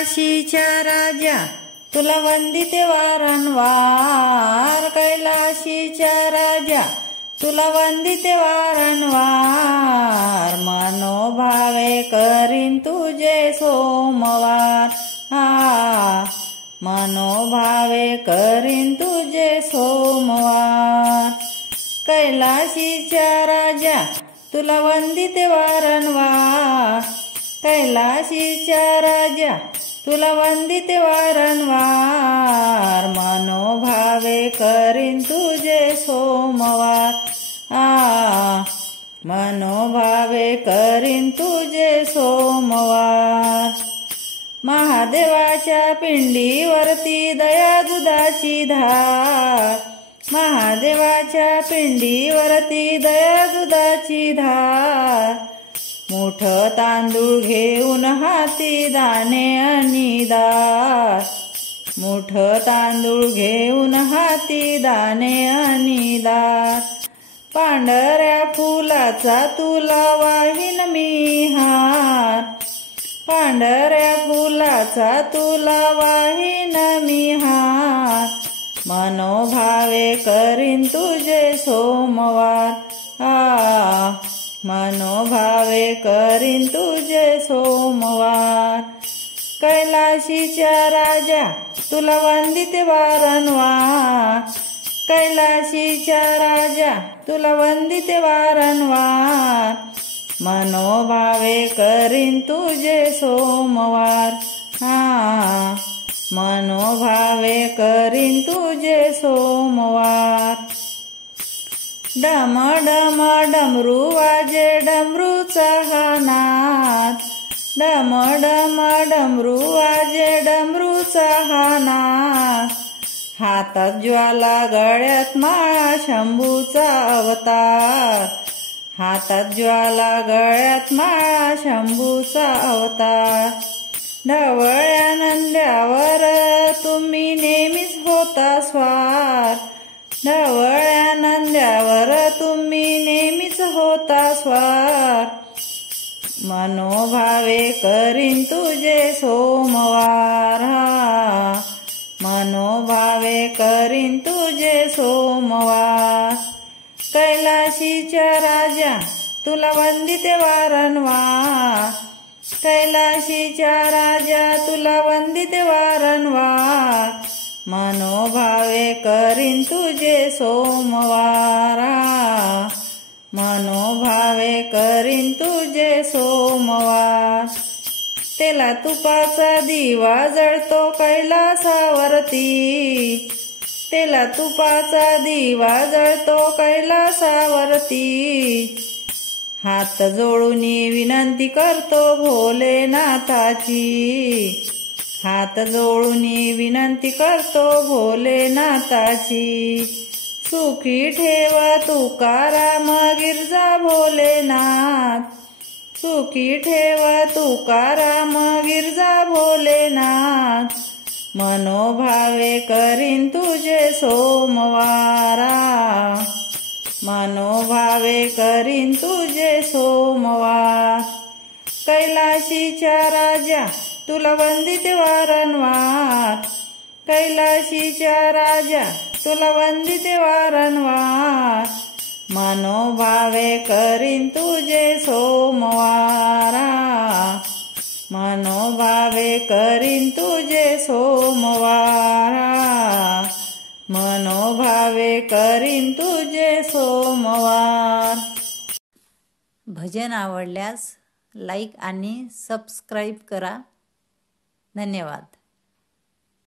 कैलाशीच्या राजा तुला वंदिते वारंवार, कैलाशीच्या राजा तुला वंदिते वारंवार, मनोभावे करीन तुझे सोमवार, मनोभावे करीन तुझे सोमवार। कैलाशीच्या राजा तुला वंदिते वारंवार, कैलाशीच्या राजा तुला वंदिते वारंवार, मनोभावे करीन तुझे सोमवार, मनोभावे करीन तुझे सोमवार। महादेवाच्या पिंडीवरती दया दुधाची धार, महादेवाच्या पिंडीवरती दया दुधाची धार, मुठ तांदूळ घेऊन हाती दाणे आणि दार, मुठ तांदूळ घेऊन हाती दाणे आणि दार, पांढऱ्या फुलाचा तुला वाहीन मी हार, पांढऱ्या फुलाचा तुला वाहीन मी हार, मनोभावे करीन तुझे सोमवार, मनोभावे करीन तुझे सोमवार। कैलाशीच्या राजा तुला वंदिते वारंवार, कैलाशीच्या राजा तुला वंदिते वारंवार, मनोभावे करीन तुझे सोमवार, मनोभावे करीन तुझे सोमवार। डम डम डमरू वाजे डमरूचा हा नाद, डम डम डमरू वाजे डमरूचा हा नाद, हातात ज्वाला गळ्यात माळा शंभूचा अवतार, हातात ज्वाला गळ्यात माळा शंभूचा अवतार, ढवळ्या नंद्यावर तुम्ही नेहमीच होता स्वार, ढवळ्या नंद्यावर तुम्ही नेहमीच होता स्वार, मनोभावे करीन तुझे सोमवार, मनोभावे करीन तुझे सोमवार। कैलाशीच्या राजा तुला वंदिते वारंवार, कैलाशीच्या राजा तुला वंदिते वारंवार, मनोभावे करीन तुझे सोमवार, मनोभावे करीन तुझे सोमवार। तेला तुपाचा दिवा जळतो कैलासावरती, तेला तुपाचा दिवा जळतो कैलासावरती, हात जोडून विनंती करतो भोलेनाथाची, हात जोडून विनंती करतो भोलेनाथाची, सुखी ठेव तुकाराम गिरजा भोलेनाथ, सुखी ठेव तुकाराम गिरजा भोलेनाथ, मनोभावे करीन तुझे सोमवार, मनोभावे करीन तुझे सोमवार। कैलाशीच्या राजा तुला वंदिते वारंवार, कैलाशीच्या राजा तुला वंदिते वारंवार, मनोभावे करीन तुझे सोमवार, मनोभावे करीन तुझे सोमवार, मनोभावे करीन तुझे सोमवार। भजन आवडल्यास लाईक आणि सबस्क्राईब करा। धन्यवाद।